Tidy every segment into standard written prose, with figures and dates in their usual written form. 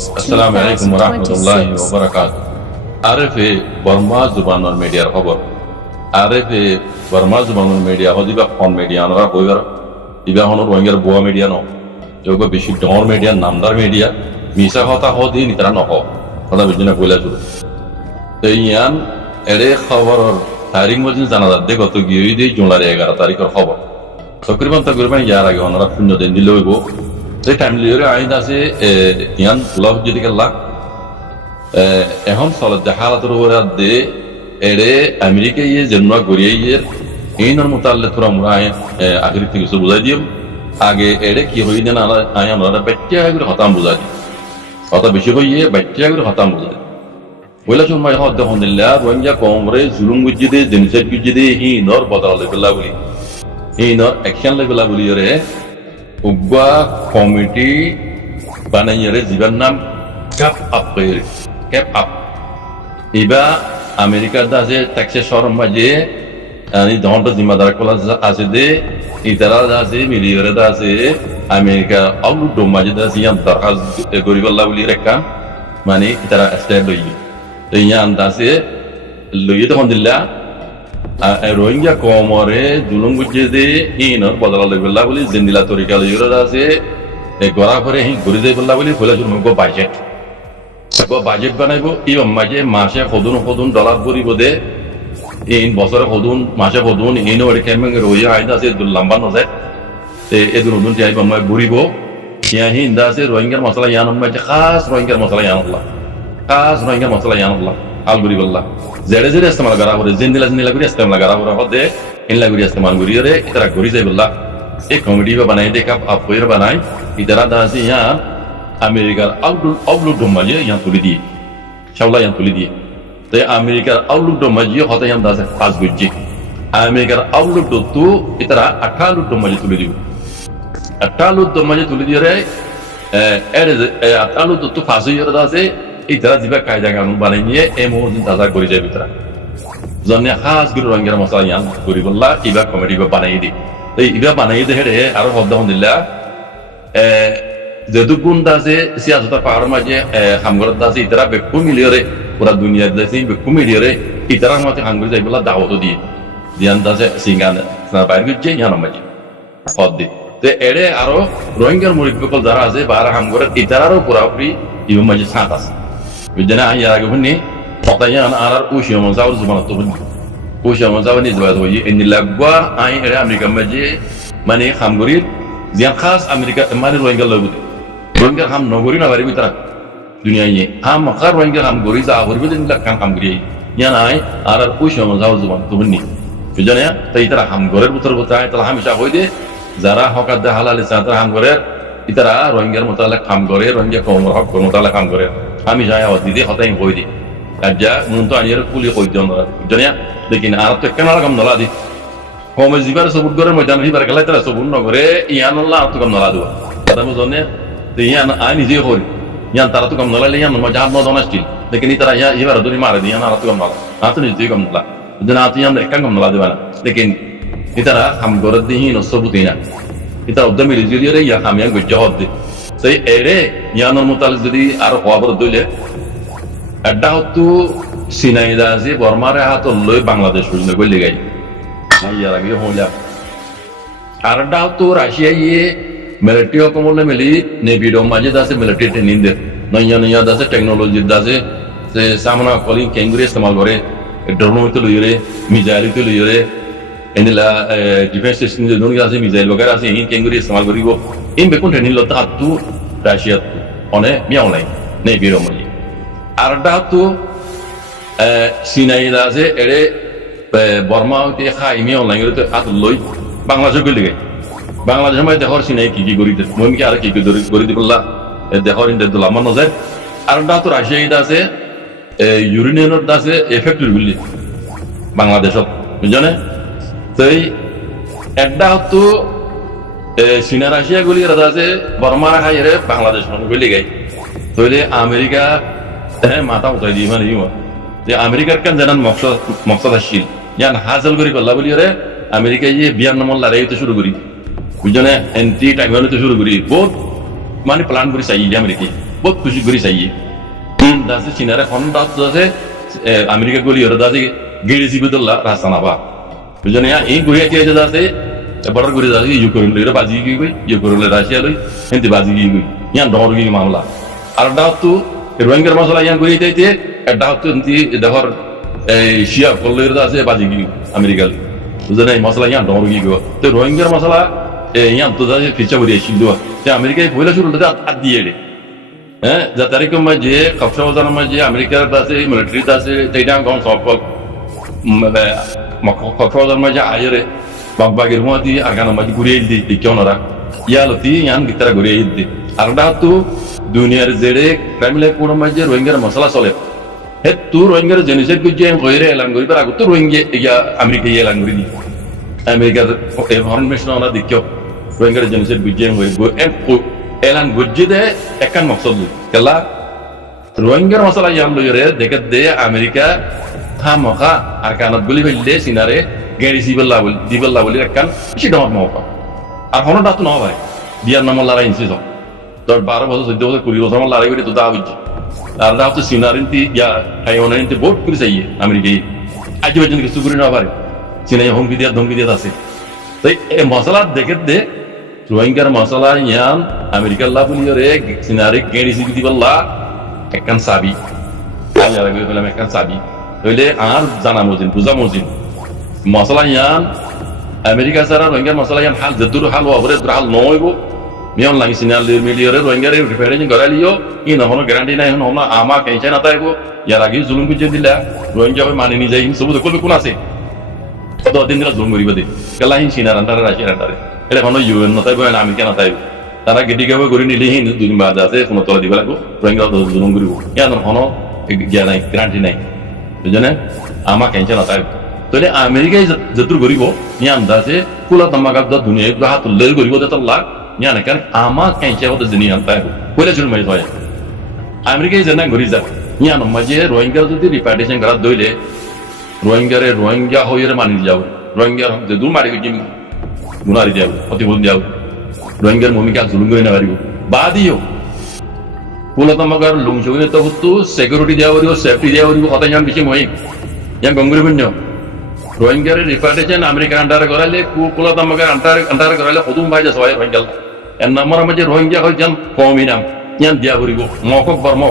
আসসালামু আলাইকুম ওয়া রাহমাতুল্লাহি ওয়া বারাকাতুহু। আরএফএ বর্মা জুবানৰ মিডিয়াৰ খবৰ। আরএফএ বর্মা জুবানৰ মিডিয়া হদিবা ফন মিডিয়া নরা কইবার ইবা হনৰ রোহিঙ্গার বুয়া মিডিয়া ন যোগ বেশি ডর মিডিয়া নামদার মিডিয়া মিছা কথা হদি নিতরা নহ কথা বুঝিনা কইলা জুড়ে তো ইয়ান এরে খবরের তারিখ মজিন জানা যাচ্ছে গত গিয়ে দিয়ে জুলার 11 তারিখের খবর তকরিবান ইয়ার আগে ওনারা শূন্য দিন দিলে হইব সেই টাইম লিওরে আইন আছে ইয়ান লভ যদি গেলা এখন চলত হালাতের উপরে দে এরে আমেরিকা ইয়ে জন্ম গড়িয়ে ইয়ে এইনার মোতাল্লে তোরা মোরা আগের থেকে কিছু বুঝাই দিও আগে এরে কি হই না আয় আমরা বাচ্চা করে হতাম বুঝাই দিই কথা বেশি হইয়ে বাচ্চা করে হতাম বুঝাই ওইলা সময় হদ দেখুন দিল্লা রোহিঙ্গা কংগ্রেস জুলুম গুজি দে জেনিসাইড গুজি দে হি নর বদলা লেবেলা বলি হি নর অ্যাকশন লেবেলা বলি রে উগা কমিটি বানাইরে জীবন নাম ক্যাপ আপ করে ক্যাপ আপ ইবা আমেরিকার দাসে ট্যাক্সে শরম মাঝে আমি দহনটা জিম্মাদার কলা আছে দে ইতারা আছে মিলিয়রে আছে আমেরিকা আউটডোর মাঝে আছে ইয়ান দরখাস্ত গরিবাল্লাহ বলি রেখা মানে ইতারা স্টেপ লই তো ইয়ান আছে লইয়ে তখন দিল্লা রোহিঙ্গা কমরে জুলুম গুজে দে ইনর বদলা লইবল্লাহ বলি জিন্দিলা তরিকা লইয়রে আছে গড়া করে হি ঘুরি দেই বল্লাহ বলি কইলা জুলুম গো বাজেট বানাইব ই মাঝে মাসে সদুন ডলার ভরিব দে এই বছরে সদুন মাসে সদুন ইনো কেমেং রইয়া আইদা আছে লম্বা নজায় এদুন নতুন টিয়াই বাম্মাই ভরিব ইয়াহি ইন্দা আছে রোহিঙ্গার মশলা ইয়ান মাঝে খাস রোহিঙ্গার মশলা ইয়ানুল্লাহ আল গরিবল্লাহ জেড়ে জেড়ে ইস্তেমাল করা করে জিন্দিলা করে ইস্তেমাল করা করে হদে ইনলা করে ইস্তেমাল করি রে ইতারা ঘুরি যাই বল্লাহ এই কমিটি বানাই দে কাপ আপ কইর বানাই ইতারা দাসি ইয়া আমেরিকার আউটলুক ডোমাজিয়ে ইয়ান তুলি দিয়ে শাওলা ইয়ান তুলি দিয়ে তো আমেরিকার আউটলুক ডোমাজিয়ে হতে ইয়ান দাসে পাঁচ গুজি আমেরিকার আউটলুক ডো ইতারা 18 ডোমাজি তুলি দিব 18 ডোমাজি তুলি দিয়ে রে এর 18 তো ফাঁসি ইয়ে দাসে ইতারা জিবা কায়দা কানুন বানাই নিয়ে এমন দাদা করে যায় ভিতরা জন্যে খাস গুরু রঙের মশলা ইয়ান করি বললা ইবা কমিটি বানাই দি তো ইবা বানাই দে রে আর হদ্দা হন্দিল্লা যেদুকুন দাসে সিয়াসত পাহাড় মাঝে হামগর দাসে ইতারা বেকু মিলিয়রে পুরা দুনিয়ার দাসে বেকু মিলিয়রে ইতারা মতে হামগর যাই বলা দাওয়াত দিয়ে দিয়ান দাসে সিঙ্গান বাইর গুজে ইয়ান মাঝে হদ দি তে এরে আরো রোহিঙ্গার মুরিদসকল যারা আছে বাহার হামগর ইতারারও পুরাপুরি ইউ মাঝে সাঁত আছে বুঝছেন ইয়ার আগে শুনি হতাইয়ান আর উশিয়া মজাউর জুমানত তো শুনি উশিয়া মজাউর নি জবাত হই ইনি লাগবা আই এরে আমেরিকা মাঝে মানে হামগরির জিয়ান খাস আমেরিকা মানে রোহিঙ্গা লগুতে রোহিঙ্গা হাম নগরী না বাড়ি ভিতরা দুনিয়ায় হাম মখার রোহিঙ্গা হাম গরি যা হরবে দিন লাকান হাম গরি ইয়ান আই আর উশিয়া মজাউর জুমান তো শুনি বুঝছেন তাই তারা হাম গরের ভিতর বোতায় তারা হামেশা কই দে যারা হকাত দে হালালে সাদা হাম গরের ইতারা রোহিঙ্গার মোতালেক কাম করে রোহিঙ্গা কওমের হক মোতালেক কাম করে আমি যাই আওয়াজ দিদি হতাই কই দি আজ্জা মুন তো আনিয়ার কুলি কই দিও না জানিয়া লেকিন আর তো কেন কাম নলা দি কমে জিবার সবুত করে ময়দান হিবার গেলাই তারা সবুত নগরে ইয়ান আল্লাহ আর তো কাম নলা দিও কথা বুঝনে তো ইয়ান আই নিজে করি ইয়ান তারা তো কাম নলা ইয়ান মজা ন দনাস্টিল লেকিন তারা ইয়া ইবার দুনি মারে দিয়ান আর তো কাম নলা আর তো নিজে কাম নলা জানা তো ইয়ান এক কাম নলা দিবা না লেকিন ইতারা হাম গরে দিহি ন সবুতিনা ইতারা উদ্যমী রিজিও রে ইয়া হামিয়া গজ্জা হদ দি সেই এরে ইয়ানোর মোতালে যদি আর খবর দইলে একটা হতো সিনাইদা আছে বর্মারে হাত লই বাংলাদেশ বুঝলে গইলে গাই ইয়ার আগে হইলা আর একটা হতো রাশিয়া ইয়ে মিলিটারি হকমলে মিলি নেভির মাঝে আছে মিলিটারি ট্রেনিং দে নয়া আছে টেকনোলজি আছে সে সামনা কলিং কেঙ্গুরি ইস্তেমাল করে ড্রোন হইতে লইরে মিসাইল হইতে লইরে এনিলা ডিফেন্স সিস্টেম যে দুনিয়া আছে মিসাইল বগেরা আছে ইন কেঙ্গুরি ইস্তেমাল করিব ইন বেকুন ট্রেনিং লতা আতু রাশিয়া অনে মিয়াও নাই নেভির মাঝে আর একটা হতো সিনাইদা আছে এরে বর্মা হইতে খাই মিয়াও নাই হাত লই বাংলাদেশ গলি গে বাংলাদেশের মধ্যে দেখর সিনাই কি করি দে মই কি আর কি করি দিবলা দেখর ইন দেদলা মন যায় আর একটা হতো রাশিয়া আছে ইউরেনিয়ামের আছে এফেক্টর গুলি বাংলাদেশত বুঝছনে তাই একটা হতো চীনা রাশিয়া গুলি রাজা আছে বর্মা খাই রে বাংলাদেশ মানে গলি গাই তইলে আমেরিকা মাথা উঠাই দি মানে যে আমেরিকার কেন জানান মকসদ আসছিল ইয়ান হাসিল করি পাল্লা বলি রে আমেরিকা ইয়ে বিয়ার নম্বর লড়াই হইতে শুরু করি বুঝছনে এন্টি টাইম হইতে শুরু করি বহুত মানে প্ল্যান করি চাই আমেরিকা বহুত খুশি করি চাইয়ে দাসে চিনারে হন্ডা দাসে আমেরিকা গলি ওরা দাসে গেড়ে জিবুদুল্লাহ রাস্তা না বা বুঝলেন এই গড়িয়া চেয়ে দাসে বড় করে দাসে ইউক্রেন লইরা বাজি গিয়ে গই ইউক্রেন রাশিয়া লই হিন্দি বাজি গিয়ে গই ইয়ান ডর গিয়ে মামলা আর ডাও তো রোহিঙ্গার মশলা ইয়ান গড়িয়ে দিতে ডাও তো দেখর শিয়া কল্লের দাসে বাজি গিয়ে আমেরিকা বুঝলেন এই মশলা ইয়ান ডর গিয়ে গো তো রোহিঙ্গার মশলা ইয়ান তো দাসে ফিচা বড়িয়ে ছিল যে আমেরিকায় পয়লা শুরু আদ দিয়ে হ্যাঁ যা তারিখ মাঝে কক্সবাজার মাঝে আমেরিকার দাসে মিলিটারি দাসে সেইটা গম সকল কক্সবাজার মাঝে আয়রে বাগবাগের মধ্যে আগানো মাঝে ঘুরিয়ে দিই কেউ নরা ইয়ালতি ইয়ান গিতারা ঘুরিয়ে দিই আর তো দুনিয়ার জেড়ে ক্রাইমলে কোনো মাঝে রোহিঙ্গার মশলা চলে হে তুই রোহিঙ্গার জেনিসের গুজে গইরে এলান করিবার আগে তো রোহিঙ্গা ইয়া আমেরিকা এলান করি দি আমেরিকার ইনফরমেশন ওরা দেখিও রোহিঙ্গার জেনিসের গুজে এলান গুজে দে একান মকসদ কেলা রোহিঙ্গার মশলা ইয়ান লইরে দেখে দে আমেরিকা মখা আর কানত গুলি ফেললে সিনারে গেড়ি দিবল্লা বলি একখান বেশি ডর মৌকা আর কোনো ডাক্ত না ভাই বিয়ার নাম লড়াই ইনসি সব 10-12 বছর 14 বছর 20 বছর আমার লড়াই করে তো দা হচ্ছে আর ডাক্ত সিনারিনটি ইয়া হাইওনারিনটি বহুত করে চাইয়ে আমেরিকায় আজ পর্যন্ত কিছু করে না পারে সিনাই হুমকি দিয়া আছে তাই এই মশলা দেখে দে রোহিঙ্গার মশলা ইয়ান আমেরিকার লা বলি রে সিনারে গেড়ি দিবল্লা একখান সাবি আমি আর আগে বললাম একখান সাবি হইলে আর জানা মজিন বুঝা মজিন মশলা ইয়ান আমেরিকা ছাড়া রোহিঙ্গার মশলা ইয়ান হাল যেদুর হাল ওবরে হাল নইব মিয়ন লাগি সিনাল মিলিয়রে রোহিঙ্গারে রিফারেন্স করালিও ই নহনো গ্যারান্টি নাই হনো আমা কেঞ্চা না তাইব ইয়ার আগে জুলুম বুঝে দিলা রোহিঙ্গা হবে মানি নি যাই সবুজ কলবে কোন আছে কত দিন দিলা জুলুম করিব দে কেলা হিন সিনার আন্ডারে রাশিয়ার আন্ডারে এটা কোনো ইউএন না তাইব না আমেরিকা না তাইব তারা গেটি গাবে গরি নিলে হিন দুদিন বাদ আছে কোনো তলা দিবা লাগো রোহিঙ্গা জুলুম করিব ইয়ান হনো জ্ঞান নাই গ্যারান্টি নাই বুঝলেন আমা কেঞ্চা না তাইব তাহলে আমেরিকায় যতুর গরিব ইয়ান দাসে কুলা তামাগাব দা দুনিয়া হাত লেল গরিব দা তাল্লা ইয়ান কারণ আমা কেঞ্চা হতে জিনি আন তাইব কইলা শুরু মাই হয় আমেরিকায় জানা গরি যা ইয়ান মাঝে রোহিঙ্গা যদি রিপার্টিশন করা দইলে রোহিঙ্গা হইরে মানি যাও রোহিঙ্গা যে দু মারি গিয়ে গুনারি যাও অতি বল যাও রোহিঙ্গার ভূমিকা জুলুম করে না পারিব বাদিও কুলা তামাগার লুংচুনে তো হতো সিকিউরিটি দেওয়া পারিব সেফটি দেওয়া পারিব কথা ইয়ান বেশি মই ইয়ান গঙ্গুরি বন্য রোহিঙ্গার রিপার্টিশন আমেরিকা আন্ডারে করাইলে কুলা তামাগার আন্ডারে করাইলে কদম ভাই যা সবাই রোহিঙ্গা এর নাম্বার মাঝে রোহিঙ্গা হয় যান কমই নাম ইয়ান দিয়া করিব মকক বর্ম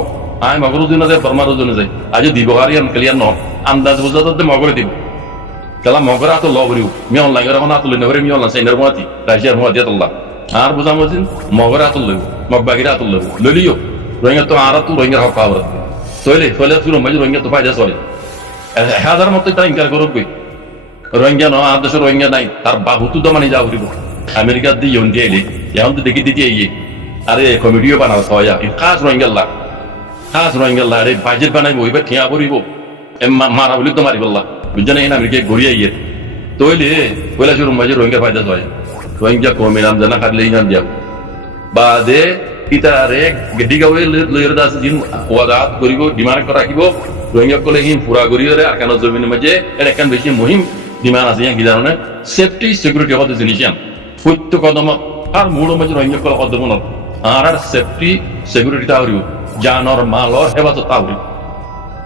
আই মগর দিন যায় বর্মার দিন যায় আজ দিবহার ইয়ান ক্লিয়ার ন আন্দাজ বুঝাতে মগরে দিব কালা মগরা তো ল করিব মিয়ন লাগে এখন আতুল নগরে মিয়ন সাইনার মাতি রাশিয়ার মাতি আতুল্লাহ আর বুঝা মজিন মগরা আতুল লইব মগবাগিরা আতুল লইব ললিও রোহিঙ্গা তো আর তো রোহিঙ্গার হক পাওয়া তইলে শুরু মাঝে রোহিঙ্গা তো ফায়দা চলে 1000 মতো তারা ইনকার করব রোহিঙ্গা ন আর দেশের রোহিঙ্গা নাই তার বাহুতু তো মানে যা করিব আমেরিকার দিয়ে ইয়ন দিয়ে এলে এখন তো দেখি দিতে ইয়ে আরে কমিটিও বানাও হয় খাস রোহিঙ্গা আরে বাজেট বানাইব এবার ঠিয়া করিব মারা বলি তো মারিবল্লা বুঝছেন এই আমেরিকায় গড়িয়া ইয়ে তৈলে পয়লা শুরু মাঝে রোহিঙ্গা ফায়দা হয় রোহিঙ্গা কমে নাম জানা খাটলে ইনাম দিয়া বাদে ইতারে গেডি গাওয়ে লইর দাস দিন ওয়াদাত করিব ডিমান্ড করে রাখিব রোহিঙ্গা কলে হিম পুরা গরিয়রে আকানো জমিনের মাঝে এর একখান বেশি মুহিম ডিমান্ড আছে কি জানো সেফটি সিকিউরিটি হতে জিনিস প্রত্যেক কদম আর মূল মাঝে রোহিঙ্গা কল কদম আর সেফটি সিকিউরিটি তাহরিব জানর মালর হেফাজত তাহরিব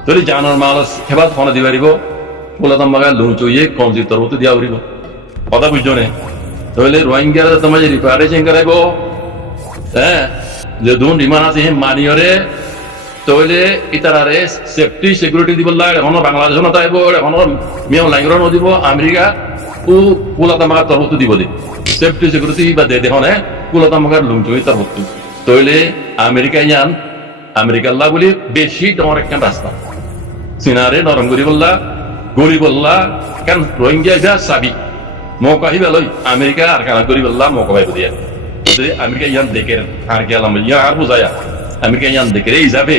তাহলে জানর মাল হেফাজত ফোন দিব পারিব বলে তোমাকে লুচুয়ে কমজির তরফ দিয়া পারিব কথা বুঝছো নে তাহলে রোহিঙ্গা তোমার রিপার্টিশন করাইব হ্যাঁ যে দুন ডিমান্ড আছে মানিয়রে তাহলে ইতারারে সেফটি সিকিউরিটি দিব লাগে এখনো বাংলাদেশ না তাইব এখনো মিয়াও লাইংর দিব আমেরিকা ও কুলা তামাকার তরফ দিব দে সেফটি সিকিউরিটি বা দে দেখনে কুলা তামাকার লুমচুই তরফ তাহলে আমেরিকা আল্লাহ বলি বেশি তোমার একটা রাস্তা সিনারে নরম করি বললা গড়ি বললা কেন রোহিঙ্গা যা সাবি মৌকা হিবা লই আমেরিকা আর কানা করি বললা মৌকা ভাই দিয়া আমেরিকা ইয়ান দেখেন আর গেলাম ইয়া আর বুঝায়া আমেরিকা ইয়ান দেখে এই যাবে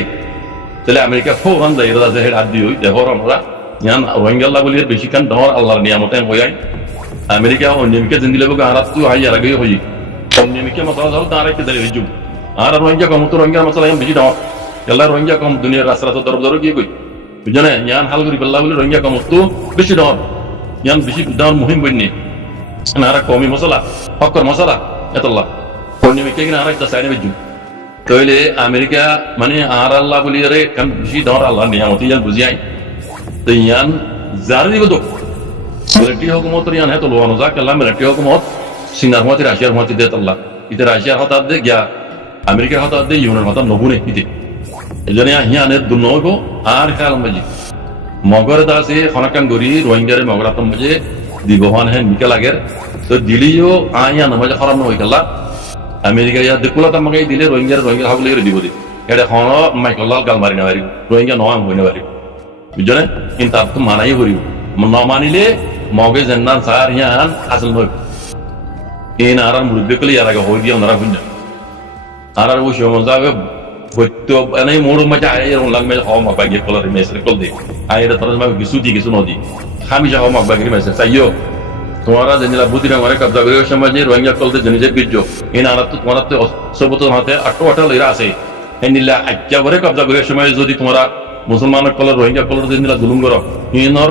তাহলে আমেরিকা ফৌরান যাই রাজা হেড হাত দিয়ে দেখর আমরা ইয়ান রোহিঙ্গা আল্লাহ বলি বেশি কান ধর আল্লাহর নিয়ামতে হইয়াই আমেরিকা অন্যমিকে জিন্দি লেবো আরাত তো হাই আর আগে হই অন্যমিকে মতলা যাও তার একটা দাঁড়িয়ে হইজু আর রোহিঙ্গা কম তো রোহিঙ্গা মশলা ইয়ান বেশি ধর এল্লা রোহিঙ্গা কম দুনিয়ার রাস্তা দরব দর গিয়ে কই বুঝনে ইয়ান হাল করি বললা বলি রোহিঙ্গা কম তো বেশি ধর ইয়ান বেশি দাম মুহিম বন্যে না আর কমি মশলা হকর মশলা এতল্লা অন্যমিকে কিনা আর একটা সাইডে বেজু তাহলে আমেরিকা মানে আর আল্লাহ বলি রে কারণ বেশি ধর আল্লাহ নিয়ামতি ইয়ান বুঝিয়াই তো ইয়ান যার দিব তো মিলিটারি হুকুমত ইয়ান হ্যাঁ তো লোয়ানো যাক আল্লাহ মিলিটারি হুকুমত সিনার মতে রাশিয়ার মতে দে আল্লাহ ইতে রাশিয়ার হঠাৎ দে গিয়া আমেরিকার হঠাৎ দে ইউনের হঠাৎ নবুনে ইতে এই জন্য হিয়ানের দুর্ন হইব আর কাল মাঝে মগর দাসে খনাকান গরি রোহিঙ্গারে মগরাতম মাঝে দিবহান হ্যাঁ মিকা লাগের তো দিলিও আইয়া নামাজে খরাম নয় কাল্লা আমেরিকা ইয়া দেখুলা তামাকে দিলে রোহিঙ্গার হাবলে দিব দি এটা হন মাইকল্লাল গাল মারি না পারি রোহিঙ্গা নয় হই না পারি বুঝছো না কিন্তু আর তো মানাই করিব ন মানিলে মগে জেন্নান সার ইয়ান আসল নয় এই আর মুরব্বী কলি আর আগে হই দিয়ে ওনারা বুঝছেন আর ওই সময় যাবে হইতো মানে মোর মাঝে আয় এরকম লাগবে হওয়া মাক বাগিয়ে কলার মেসেজ কল দে আয়ের তোর কিছু দি কিছু নদী খামি যা হওয়া মাক বাগিয়ে মেসেজ চাইও তোমারা জেনিলা বুদ্ধিরা মারে কবজা করে সমাজে রোহিঙ্গা কলতে জেনিজে বীর্য এই নারা তো তোমার তো সবত হাতে আটো লইরা আছে এই নিলা আজ্ঞা করে কবজা করে সময় যদি তোমরা মুসলমান কলর রোহিঙ্গা কলর জেনিলা জুলুম করো ইনর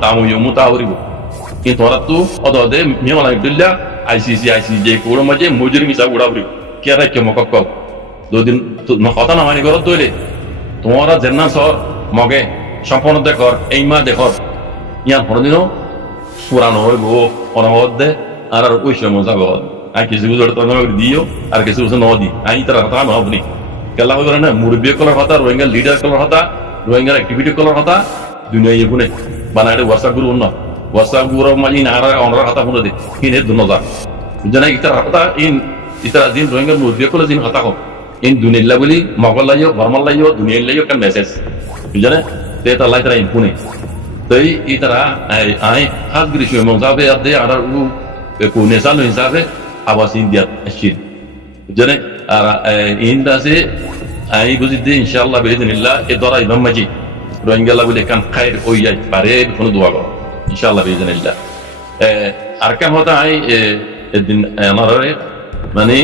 তামু ইউমু তাহরিব কিন্তু তোমরা তো অদে মিয়ালা দিল্লা আইসিসি কোড় মাঝে মজুরি মিসা উড়াবরি কে রাখে মকক দুদিন কথা না মানি করো তৈলে তোমরা জেন্না সর মগে সম্পূর্ণ দেখর এই মা দেখর ইয়ার পরদিনও পুরানো হইব অনামত দে আর ওই সময় যাব আর কিছু কিছু দিও আর কিছু কিছু ন দি আই তার কথা নহবনি কেলা হইব না মুরব্বী কলার কথা রোহিঙ্গা লিডার কলার কথা রোহিঙ্গার অ্যাক্টিভিটি কলার কথা দুনিয়া ইগুনে বানাইলে ওয়াটসঅ্যাপ গ্রুপ ন ওয়াটসঅ্যাপ গ্রুপ মাঝে আর অনরার কথা শুনে দে কিনে দুনজা বুঝনা ইতার কথা ইন ইতার দিন রোহিঙ্গা মুরব্বী কলা দিন কথা কম ইন দুনিয়া বলি মগল লাইও বর্মাল লাইও দুনিয়া লাইও কান মেসেজ বুঝনা তে তা লাই তারা ইনপুনে তই ইতারা আই হাত গিরি শুয়ে মং যাবে আদে আর কো নেসাল হিসাবে আবাস ইন্ডিয়া আসিল জনে আর ইন্দাসে আই বুঝি দে ইনশাআল্লাহ বিইজনিল্লাহ এ দরা ইমাম মাজি রোহিঙ্গা বলে কান খাইর ওই যাই পারে কোন দোয়া করো ইনশাআল্লাহ বিইজনিল্লাহ আর কাম হতা আই এদিন আমারে মানে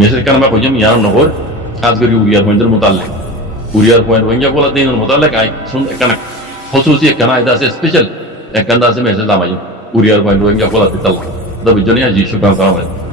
মেসেজ কান মা কইম ইয়ার নহর কাজ করি উড়িয়ার পয়েন্টের মোতালেক উড়িয়ার পয়েন্ট রোহিঙ্গা বলা দিনের মোতালেক আই শুন কানা خصوصي كان هذا سبيشال كان هذا مثلا ما يجي وريال بين روينجا ولا تطلع ده بيجوني أجي شو كان كلامه